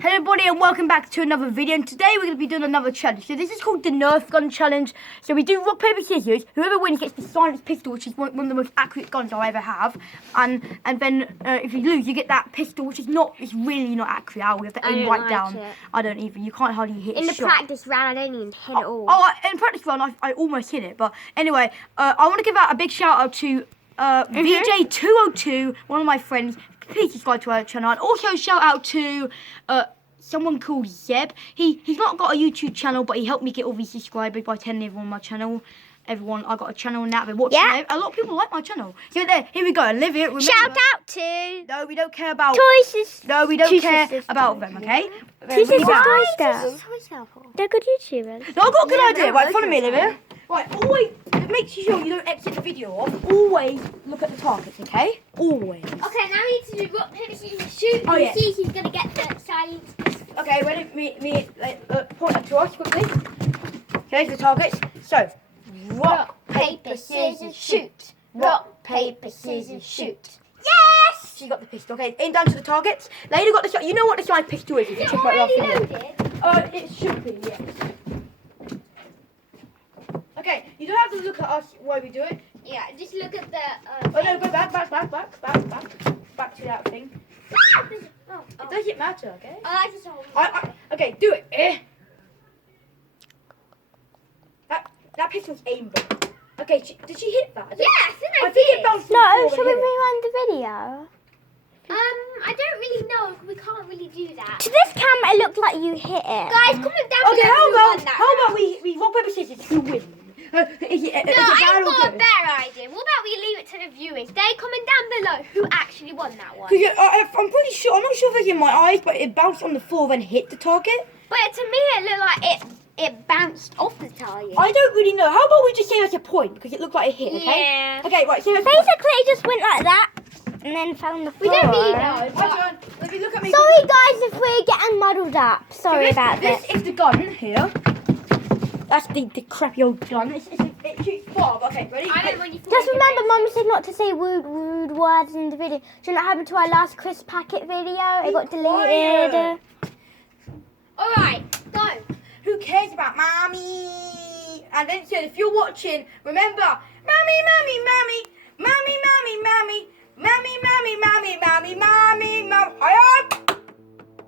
Hello everybody and welcome back to another video, and today we're going to be doing another challenge. So this is called the Nerf gun challenge. So we do rock, paper, scissors. Whoever wins gets the silenced pistol, which is one of the most accurate guns I'll ever have. And then if you lose, you get that pistol, which is really not accurate. We have to aim right down. I don't even. You can't hardly hit in the shot. practice round, I don't even hit it all. In practice round, I almost hit it. But anyway, I want to give out a big shout out to VJ202, one of my friends. Please subscribe to our channel, and also shout out to someone called Zeb. He's not got a YouTube channel, but he helped me get all these subscribers by telling everyone on my channel. Everyone, I got a channel now. They're watching it. A lot of people like my channel. So there, here we go. And live it. Remember, shout out to. No, we don't care about. Choices. No, we don't care about them. Okay. They're good YouTubers. No, I've got a good idea. Right, follow me, Olivia. Right, always make sure you don't exit the video off. Always look at the targets, okay? Always. Okay, now we need to do rock, paper, scissors, shoot. Oh, yeah. See who's gonna get the silence. Okay, ready? Point that to us quickly. Okay, the targets. So, rock, paper, scissors, shoot. Rock, paper, scissors, shoot. Yes! She got the pistol. Okay, aim down to the targets. Lady got the shot. You know what the size pistol is? Is it already loaded? It should be, yes. Okay, you don't have to look at us while we do it. Yeah, just look at the. Oh no, go back to that thing. It doesn't matter, okay? I just hold. Okay, do it. That pistol's aimbot. Okay, did she hit that? Yes, I think it bounced. No, shall we rewind the video? I don't really know. We can't really do that. To this camera, it looked like you hit it. Guys, comment down Okay, below how about we rock paper scissors? Who wins? No, I've got a better idea. What about we leave it to the viewers? They comment down below who actually won that one. I'm pretty sure. I'm not sure if it's in my eyes, but it bounced on the floor then hit the target. But to me, it looked like it bounced off the target. I don't really know. How about we just say it's a point because it looked like it hit? Okay. Yeah. Okay. Right. So Basically, it just went like that and then found the floor. We don't really know. Let me look at me. Sorry, guys, if we're getting muddled up. Sorry about this. this. This is the gun here. That's the crappy old gun. It shoots far. Okay, ready? Just remember, Mum said not to say rude words in the video. Shouldn't that happen to our last crisp packet video? It got deleted. Alright, go. Who cares about mommy? And then said, if you're watching, remember, mommy.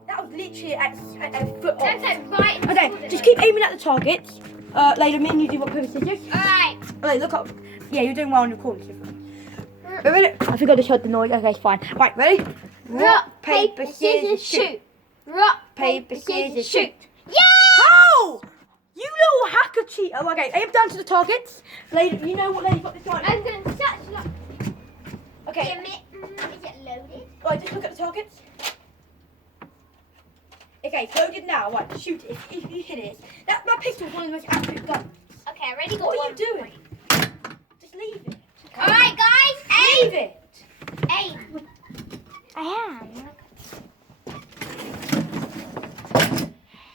That was literally at foot off. Okay, just keep aiming at the targets. Later, me and you do rock, paper, scissors. Alright. Okay, look up. Yeah, you're doing well on your corners. Ready? I forgot to shut the noise. Okay, it's fine. Right, ready? Rock, paper, scissors, shoot. Rock, paper, scissors, shoot. Yeah! How? You little hacker cheater. Okay, aim down to the targets. Lady, you know what lady got this one? I'm going to touch it. Okay. Is it loaded? Right, just look at the targets. Okay, it's loaded now. Right, shoot it. If you hit it. That pistol is one of the most accurate guns. Okay, I already got What one. are you doing? Just leave it. Okay. Alright, guys, aim. Leave it. Aim. I am.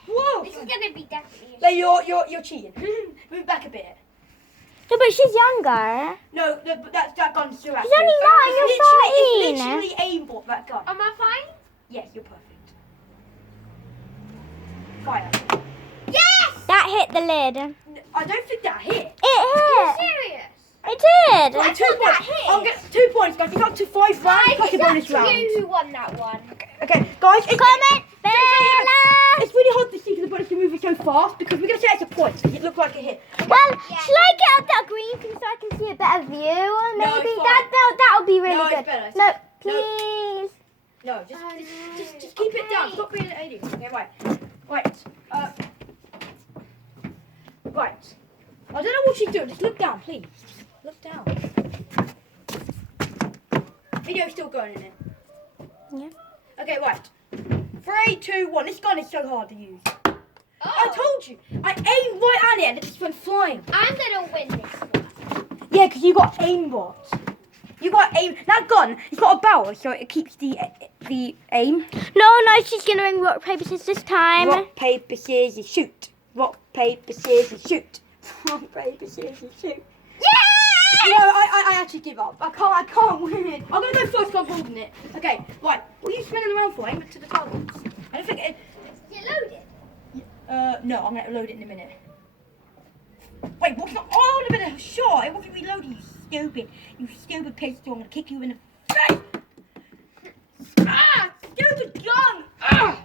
Whoa. This is going to be definitely. Like, you're cheating. Move back a bit. No, but she's younger. No, but that gun's still accurate. She's only 9, It's literally aimbot, that gun. Am I fine? Yes, you're perfect. Fire. Yes! That hit the lid. I don't think that hit. It Are you hit. serious? It did. Right, 2 thought that points. hit. I'll get 2 points, guys. You got to 5 rounds plus a It's bonus up to round. you who won that one. Okay, guys. Comment below. It's really hard to see because the bullets are moving so fast because we're going to say it's a point because it looked like a hit. Well, Yeah. shall I get up that green thing so I can see a better view? Maybe it's fine. that'll be really No, it's good. better. No, please. No, just keep it down. Stop being an idiot. Okay, right. Right. I don't know what she's doing. Just look down, please. Look down. Video's still going in it. Yeah. Okay, right. 3, 2, 1. This gun is so hard to use. Oh. I told you. I aimed right at it and it just went flying. I'm going to win this one. Yeah, because you got aimbot. You got aim. That gun, it's got a barrel, so it keeps the aim. No, she's gonna ring rock, paper, scissors this time. Rock, paper, scissors, shoot. Rock, paper, scissors, shoot. Rock, paper, scissors, shoot. Yeah! No, I actually give up. I can't win it. I'm gonna go first. I'm holding it. Okay, right. What are you spinning around for? Aim it to the targets. I don't think it. No, I'm gonna load it in a minute. Wait, what's not? Oh, wait a minute. Sure, it wasn't reloading. You stupid pistol. I'm gonna kick you in the face. Ah, stupid gun. Ah.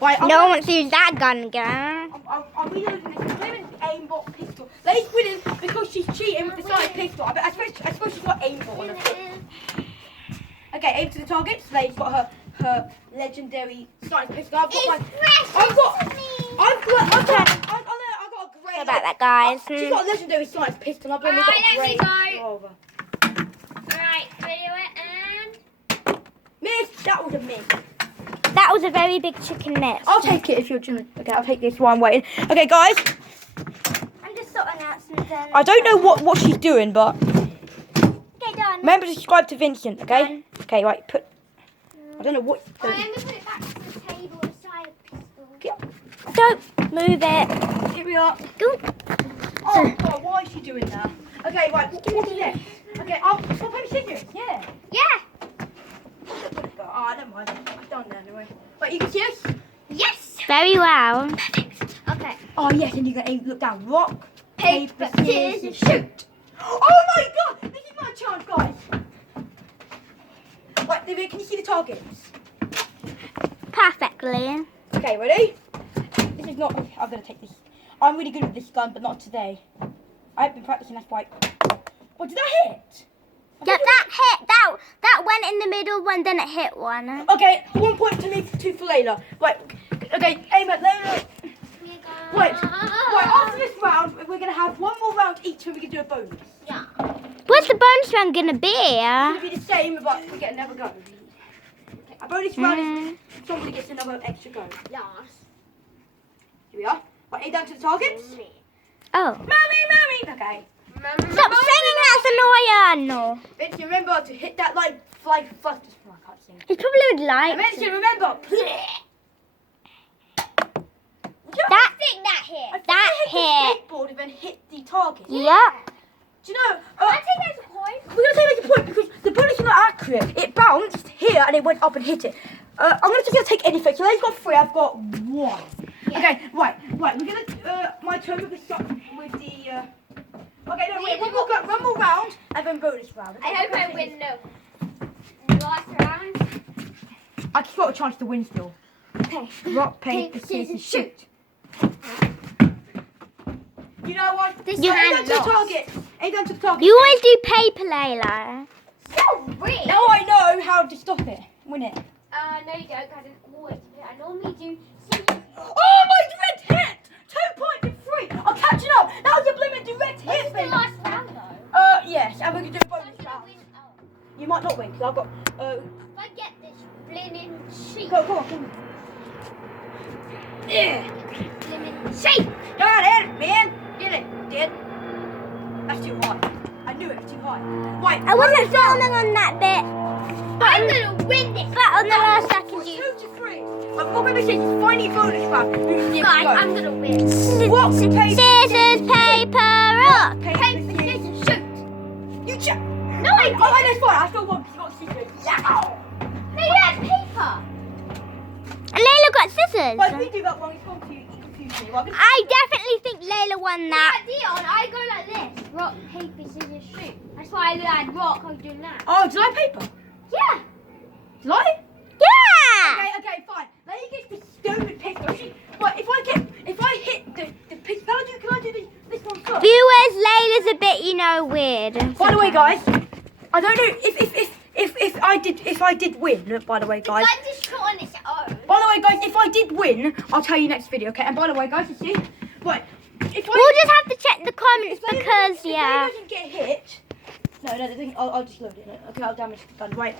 Right, No one wants to use that gun again. I'm reloading this. I'm doing an aimbot pistol. Lady's winning because she's cheating with the side pistol. I suppose she's got aimbot on her. Okay, aim to the target. So Lady's got her legendary side pistol. I've got a great. Sorry about that, guys. She's got a legendary science pistol. I've only got a great. Alright, video it and... Miss! That was a miss. That was a very big chicken miss. I'll take it if you're doing it. Okay, I'll take this while I'm waiting. Okay, guys. I'm just sorting out some things. I don't know what she's doing, but Okay, done. remember to subscribe to Vincent, okay? Done. Okay, right, put... I don't know what... I'm going to put it back to the table beside the pistol. Don't move it. Here we are. Go. Oh, God, why is she doing that? Okay, right, what's next? Okay, I'll play scissors, yeah. Yeah. Oh, never mind. I've done that anyway. Wait, you can see us? Yes. Very well. Okay. Oh, yes, and you can look down. Rock, Paper, scissors, shoot. Oh, my God! This is my chance, guys. Right, Livia, can you see the targets? Perfectly. Okay, ready? This is not... I'm going to take this. I'm really good with this gun, but not today. I haven't been practicing, that's why... Oh, did that hit? Yeah, that hit. That went in the middle one, then it hit one. Okay, 1 point to me, 2 for Layla. Right, okay, aim at Layla. Wait, right, after this round, we're going to have one more round each and we can do a bonus. Yeah. What's the bonus round gonna be? It's going to be the same, but we get another go. Okay, a bonus round is somebody gets another extra go. Yes. Here we are. Right, aim down to the targets. Oh. Mommy! Okay. Stop singing, that's annoying. No. Vince, remember to hit that like flag first. I can't sing. He probably would like And Vince, remember. that. That hit. That hit hit. the skateboard and then hit the target. Yeah. Do you know? I think that's a point. We're going to say that's a point because the bullet's not accurate. It bounced here and it went up and hit it. I'm just going to take anything. So they've got 3, I've got 1. Yeah. Okay, right. We're going to, my turn with the, okay, no, wait, one more round and then bonus round. I hope I win the last round. I just got a chance to win still. Okay. Rock, paper, scissors, shoot. You know what? You aim down had to the lost. target. Aim down to the target. You always do paper, Layla. So weird. Now I know how to stop it. Win it. No you don't. I don't always do it. I normally do scissors. Oh, my direct hit! 2 points and 3. I'm catching up. That was a blooming direct This hit, is the baby. last round though. Yes, and we're going to do a bonus I'm gonna round. win. Oh. You might not win because I've got, If I get this blimmin' sheet. go on. Yeah. Blimmin' sheet. Come on in, man. Get it, did. That's too high. I knew it was too high. Right. I wasn't filming on that bit. I'm gonna win this. But on the last second, 2 you. to 3. I've got my message. Finally bonus round. Guys, I'm gonna win. Rock, paper, Scissors, paper, rock. paper, Scissors, shoot. You check. No, I didn't. Oh, that's fine. I still won because you got scissors. Yeah. No, you had paper. Layla got scissors. But if we do that wrong, it's going to confuse me. Well, I definitely think Layla won that. At Dion, I go like this. Rock, paper, scissors, shoot. That's why I had rock. I was doing that. Oh, did I paper? Yeah. Did I? Yeah. Okay, fine. Now you get the stupid pistol. But if I hit the pistol, can I do this one first? Viewers, Layla's a bit, weird. By the way, guys, I don't know if I did win. By the way, guys. I just shot on its own. By the way, guys, if I did win, I'll tell you next video, okay? And by the way, guys, you see, right? If We'll just have to check the comments because, if yeah. it doesn't get hit. No, I'll just load it. Okay, I'll damage the gun. Right.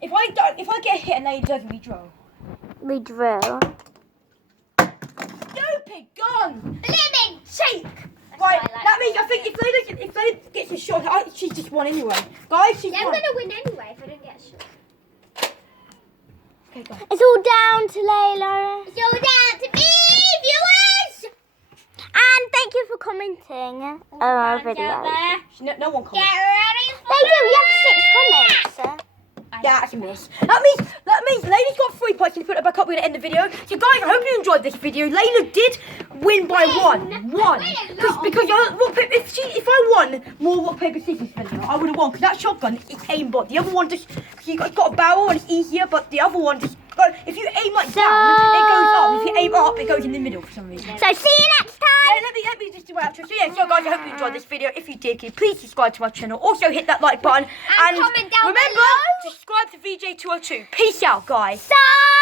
If I get hit and then it doesn't, we draw. We drill. Stupid gun! Blimmin' Shake! That's Right, why I like that means I rock, think if they gets a shot, she's just won anyway. Guys, she's Yeah, I'm won. gonna win anyway if I don't get a shot. Okay, guys. It's all down to Layla. It's all down to me, viewers! And thank you for commenting on our video. No one Get comments. ready for They do, we have 6 comments. Yeah, that's a miss. That means Lady's got 3 points and put it back up. up, we're gonna end the video. So guys, I hope you enjoyed this video. Layla did win by one. Because if I won more rock paper scissors video, I would have won. Because that shotgun is aimbot. The other one just got a barrel and it's easier, but the other one just. If you aim like down, it goes up. If you aim up, it goes in the middle for some reason. So see you next time. Let me just do my outro. So yeah, so guys, I hope you enjoyed this video. If you did, please subscribe to my channel. Also hit that like button and comment down remember below. to subscribe to VJ202. Peace out, guys. Bye.